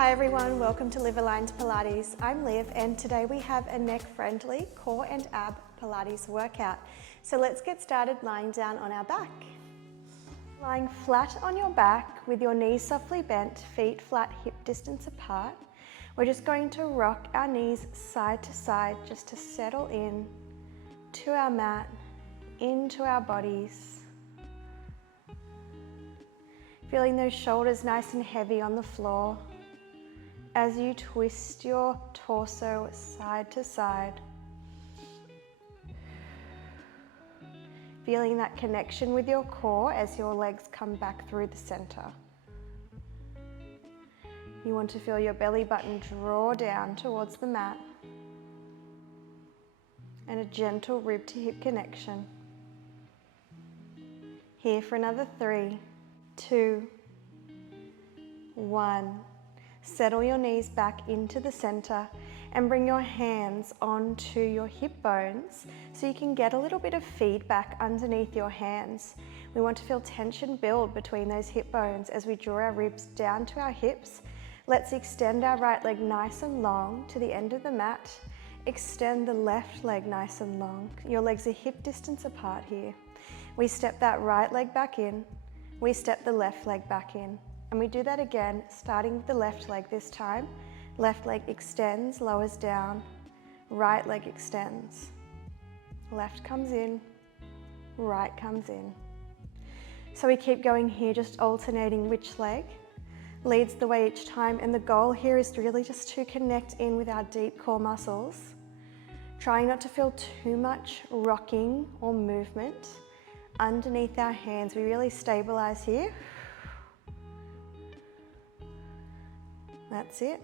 Hi everyone, welcome to Live Aligned Pilates. I'm Liv and today we have a neck-friendly core and ab Pilates workout. So let's get started lying down on our back. Lying flat on your back with your knees softly bent, feet flat hip distance apart. We're just going to rock our knees side to side just to settle in to our mat, into our bodies. Feeling those shoulders nice and heavy on the floor as you twist your torso side to side. Feeling that connection with your core as your legs come back through the center. You want to feel your belly button draw down towards the mat and a gentle rib to hip connection. Here for another 3, 2, 1. Settle your knees back into the center and bring your hands onto your hip bones so you can get a little bit of feedback underneath your hands. We want to feel tension build between those hip bones as we draw our ribs down to our hips. Let's extend our right leg nice and long to the end of the mat. Extend the left leg nice and long. Your legs are hip distance apart here. We step that right leg back in. We step the left leg back in. And we do that again, starting with the left leg this time. Left leg extends, lowers down. Right leg extends. Left comes in, right comes in. So we keep going here, just alternating which leg leads the way each time. And the goal here is really just to connect in with our deep core muscles. Trying not to feel too much rocking or movement underneath our hands. We really stabilize here. That's it.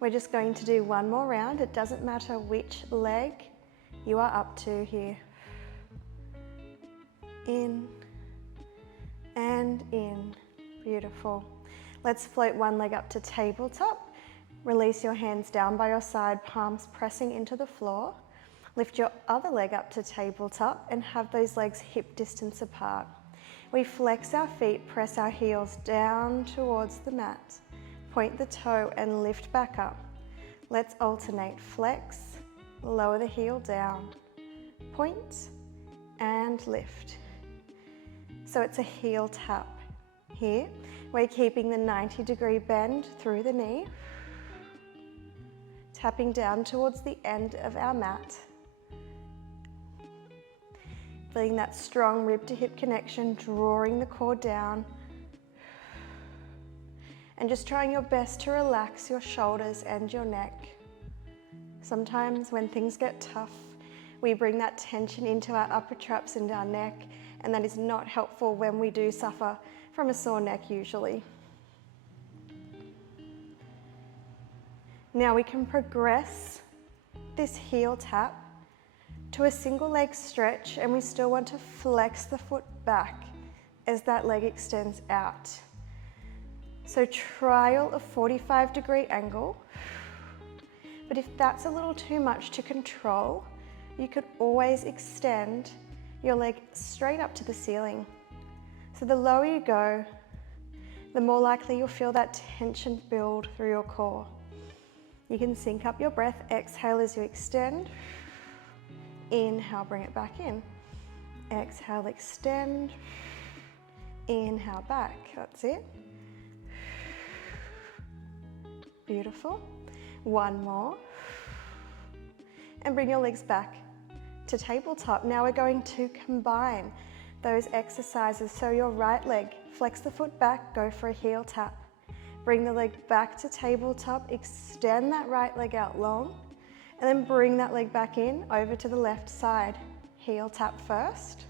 We're just going to do one more round. It doesn't matter which leg you are up to here. In and in. Beautiful. Let's float one leg up to tabletop. Release your hands down by your side, palms pressing into the floor. Lift your other leg up to tabletop and have those legs hip distance apart. We flex our feet, press our heels down towards the mat. Point the toe and lift back up. Let's alternate. Flex, lower the heel down, point and lift. So it's a heel tap. Here, we're keeping the 90-degree bend through the knee, tapping down towards the end of our mat. Feeling that strong rib to hip connection, drawing the core down. And just trying your best to relax your shoulders and your neck. Sometimes when things get tough, we bring that tension into our upper traps and our neck, and that is not helpful when we do suffer from a sore neck usually. Now we can progress this heel tap to a single leg stretch, and we still want to flex the foot back as that leg extends out. So trial a 45-degree angle, but if that's a little too much to control, you could always extend your leg straight up to the ceiling. So the lower you go, the more likely you'll feel that tension build through your core. You can sync up your breath, exhale as you extend, inhale, bring it back in. Exhale, extend, inhale, back, that's it. Beautiful. One more. And bring your legs back to tabletop. Now we're going to combine those exercises. So your right leg, flex the foot back, go for a heel tap. Bring the leg back to tabletop, extend that right leg out long, and then bring that leg back in over to the left side. Heel tap first.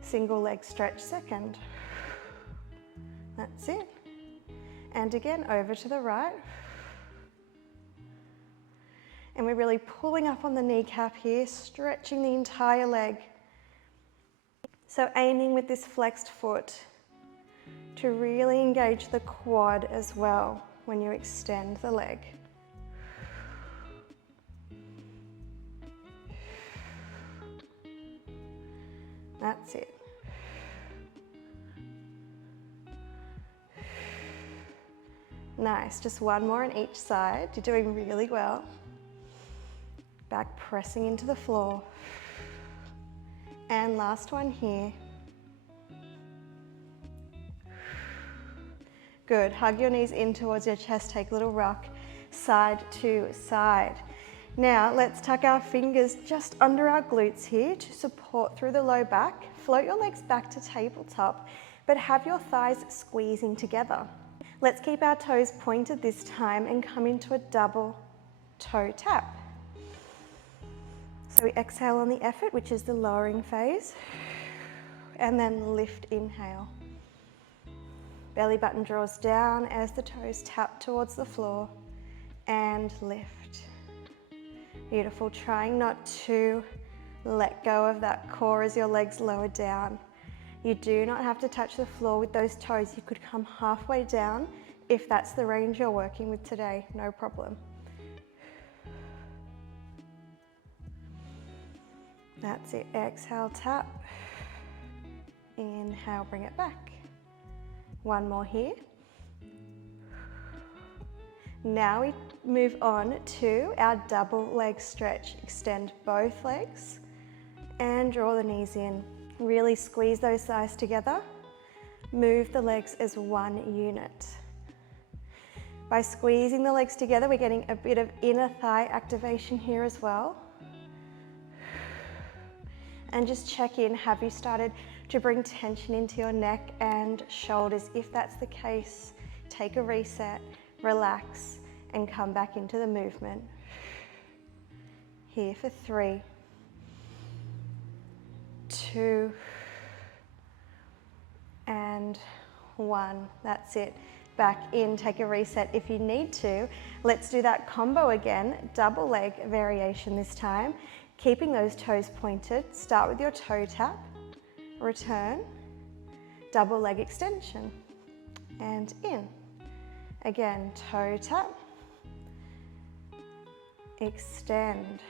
Single leg stretch second. That's it. And again, over to the right. And we're really pulling up on the kneecap here, stretching the entire leg. So aiming with this flexed foot to really engage the quad as well when you extend the leg. That's it. Nice, just one more on each side. You're doing really well. Back pressing into the floor. And last one here. Good, hug your knees in towards your chest, take a little rock, side to side. Now let's tuck our fingers just under our glutes here to support through the low back. Float your legs back to tabletop, but have your thighs squeezing together. Let's keep our toes pointed this time and come into a double toe tap. So we exhale on the effort, which is the lowering phase, and then lift, inhale. Belly button draws down as the toes tap towards the floor, and lift. Beautiful, trying not to let go of that core as your legs lower down. You do not have to touch the floor with those toes. You could come halfway down if that's the range you're working with today, no problem. That's it, exhale, tap. Inhale, bring it back. One more here. Now we move on to our double leg stretch. Extend both legs and draw the knees in. Really squeeze those thighs together. Move the legs as one unit. By squeezing the legs together, we're getting a bit of inner thigh activation here as well. And just check in, have you started to bring tension into your neck and shoulders? If that's the case, take a reset, relax, and come back into the movement. Here for 3, 2, and 1. That's it. Back in, take a reset if you need to. Let's do that combo again, double leg variation this time. Keeping those toes pointed, start with your toe tap, return, double leg extension, and in. Again, toe tap, extend.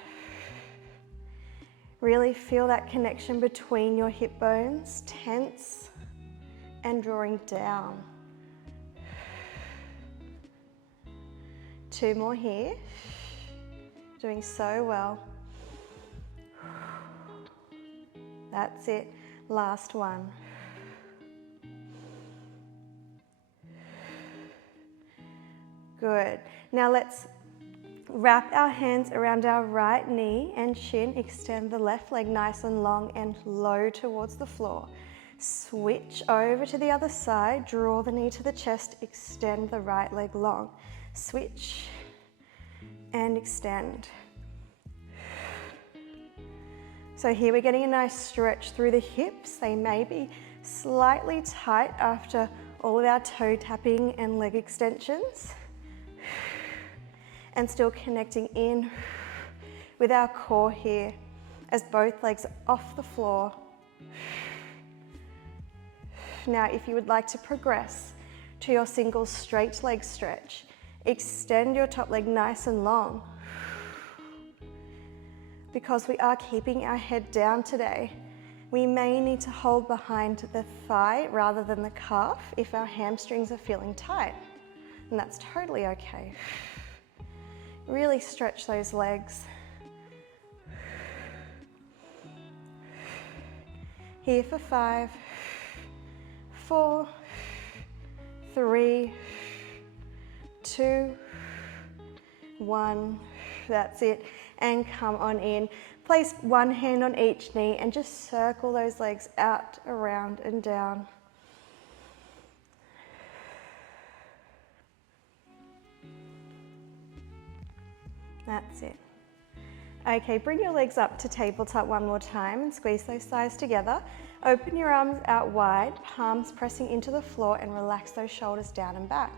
Really feel that connection between your hip bones, tense and drawing down. 2 more here, doing so well. That's it, last one. Good. Now let's wrap our hands around our right knee and shin. Extend the left leg nice and long and low towards the floor. Switch over to the other side, draw the knee to the chest, extend the right leg long. Switch and extend. So here we're getting a nice stretch through the hips. They may be slightly tight after all of our toe tapping and leg extensions. And still connecting in with our core here as both legs are off the floor. Now, if you would like to progress to your single straight leg stretch, extend your top leg nice and long. Because we are keeping our head down today, we may need to hold behind the thigh rather than the calf if our hamstrings are feeling tight, and that's totally okay. Really stretch those legs. Here for 5, 4, 3, 2, 1. That's it. And come on in. Place one hand on each knee and just circle those legs out, around and down. That's it. Okay, bring your legs up to tabletop one more time and squeeze those thighs together. Open your arms out wide, palms pressing into the floor, and relax those shoulders down and back.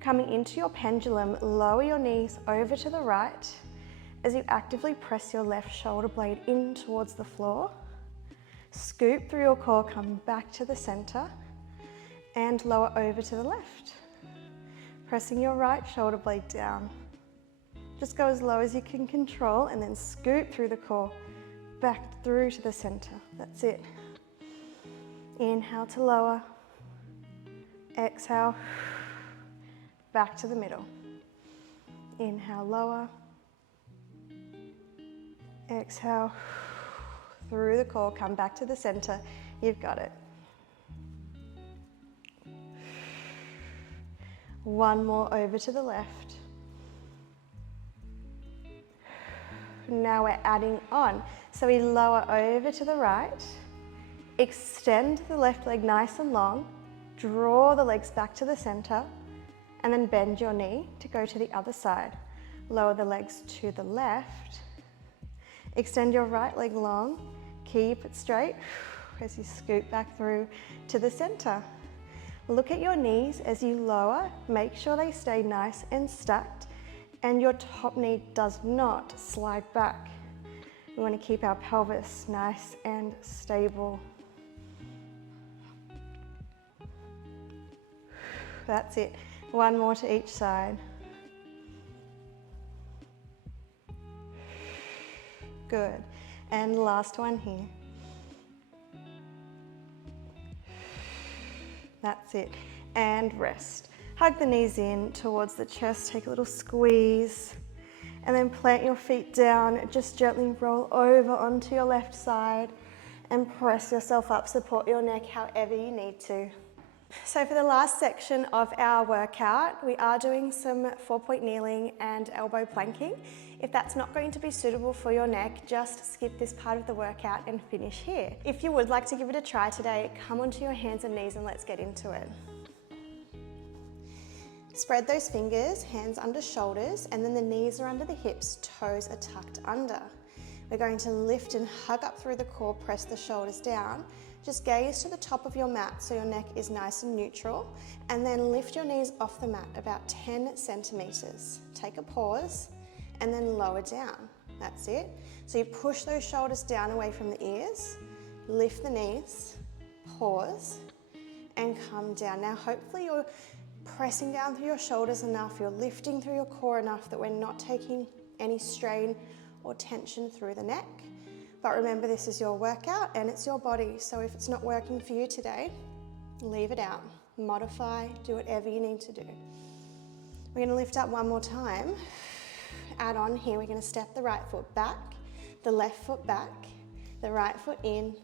Coming into your pendulum, lower your knees over to the right as you actively press your left shoulder blade in towards the floor. Scoop through your core, come back to the center, and lower over to the left. Pressing your right shoulder blade down. Just go as low as you can control and then scoop through the core, back through to the center. That's it. Inhale to lower. Exhale back to the middle. Inhale, lower. Exhale, through the core, come back to the center. You've got it. One more over to the left. Now we're adding on. So we lower over to the right, extend the left leg nice and long, draw the legs back to the center, and then bend your knee to go to the other side. Lower the legs to the left, extend your right leg long, keep it straight as you scoot back through to the center. Look at your knees as you lower, make sure they stay nice and stacked, and your top knee does not slide back. We want to keep our pelvis nice and stable. That's it. One more to each side. Good. And last one here. That's it. And rest. Hug the knees in towards the chest, take a little squeeze, and then plant your feet down. Just gently roll over onto your left side and press yourself up. Support your neck however you need to. So for the last section of our workout, we are doing some 4-point kneeling and elbow planking. If that's not going to be suitable for your neck, just skip this part of the workout and finish here. If you would like to give it a try today, come onto your hands and knees and let's get into it. Spread those fingers, hands under shoulders, and then the knees are under the hips, toes are tucked under. We're going to lift and hug up through the core, press the shoulders down. Just gaze to the top of your mat so your neck is nice and neutral, and then lift your knees off the mat about 10 centimeters. Take a pause and then lower down. That's it. So you push those shoulders down away from the ears, lift the knees, pause, and come down. Now hopefully you're pressing down through your shoulders enough, you're lifting through your core enough that we're not taking any strain or tension through the neck. But remember, this is your workout and it's your body, so if it's not working for you today, leave it out. Modify, do whatever you need to do. We're going to lift up one more time. Add on here, we're going to step the right foot back, the left foot back, the right foot in,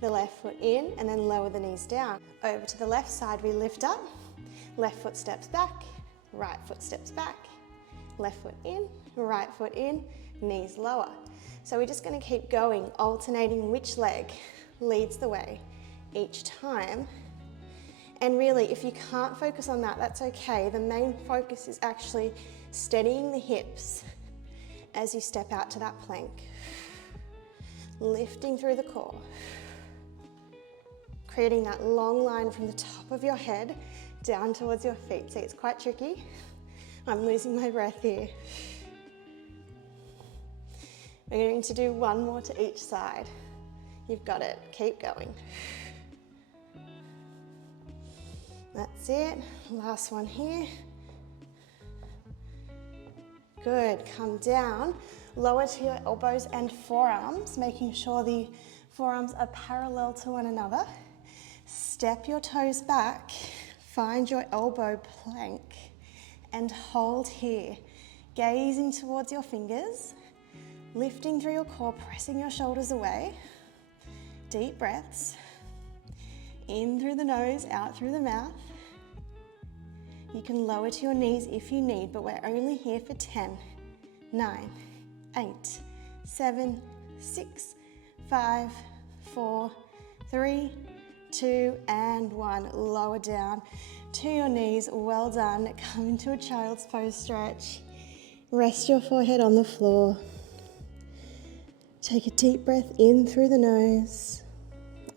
the left foot in, and then lower the knees down. Over to the left side, we lift up, left foot steps back, right foot steps back, left foot in, right foot in, knees lower. So we're just going to keep going, alternating which leg leads the way each time. And really, if you can't focus on that, that's okay. The main focus is actually steadying the hips as you step out to that plank. Lifting through the core. Creating that long line from the top of your head down towards your feet. See, it's quite tricky. I'm losing my breath here. We're going to do one more to each side. You've got it. Keep going. That's it. Last one here. Good. Come down. Lower to your elbows and forearms, making sure the forearms are parallel to one another. Step your toes back. Find your elbow plank and hold here. Gazing towards your fingers. Lifting through your core, pressing your shoulders away. Deep breaths. In through the nose, out through the mouth. You can lower to your knees if you need, but we're only here for 10, 9, 8, 7, 6, 5, 4, 3, 2, and 1. Lower down to your knees. Well done. Come into a child's pose stretch. Rest your forehead on the floor. Take a deep breath in through the nose,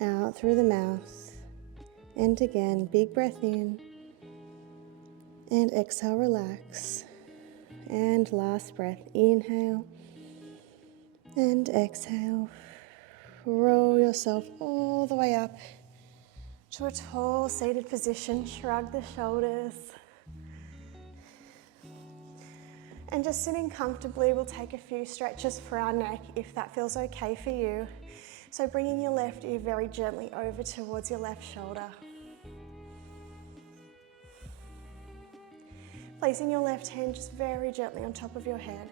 out through the mouth, and again, big breath in, and exhale, relax, and last breath, inhale, and exhale. Roll yourself all the way up to a tall seated position, shrug the shoulders. And just sitting comfortably, we'll take a few stretches for our neck if that feels okay for you. So bringing your left ear very gently over towards your left shoulder. Placing your left hand just very gently on top of your head.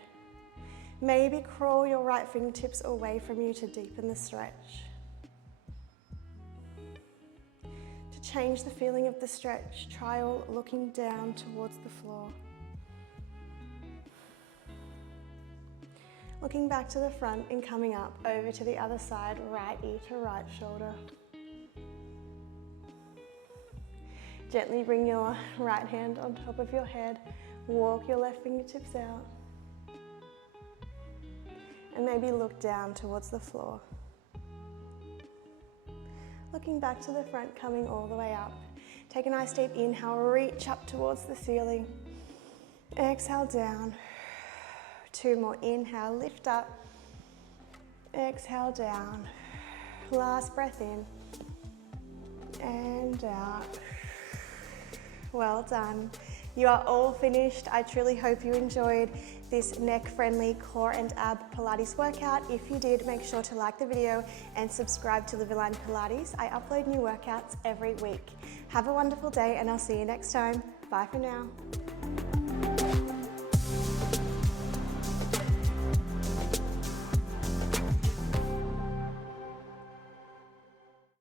Maybe crawl your right fingertips away from you to deepen the stretch. To change the feeling of the stretch, try looking down towards the floor. Looking back to the front and coming up over to the other side, right ear to right shoulder. Gently bring your right hand on top of your head, walk your left fingertips out, and maybe look down towards the floor. Looking back to the front, coming all the way up. Take a nice deep inhale, reach up towards the ceiling. Exhale down. 2 more, inhale, lift up. Exhale down. Last breath in and out. Well done. You are all finished. I truly hope you enjoyed this neck-friendly core and ab Pilates workout. If you did, make sure to like the video and subscribe to Live Aligned Pilates. I upload new workouts every week. Have a wonderful day and I'll see you next time. Bye for now.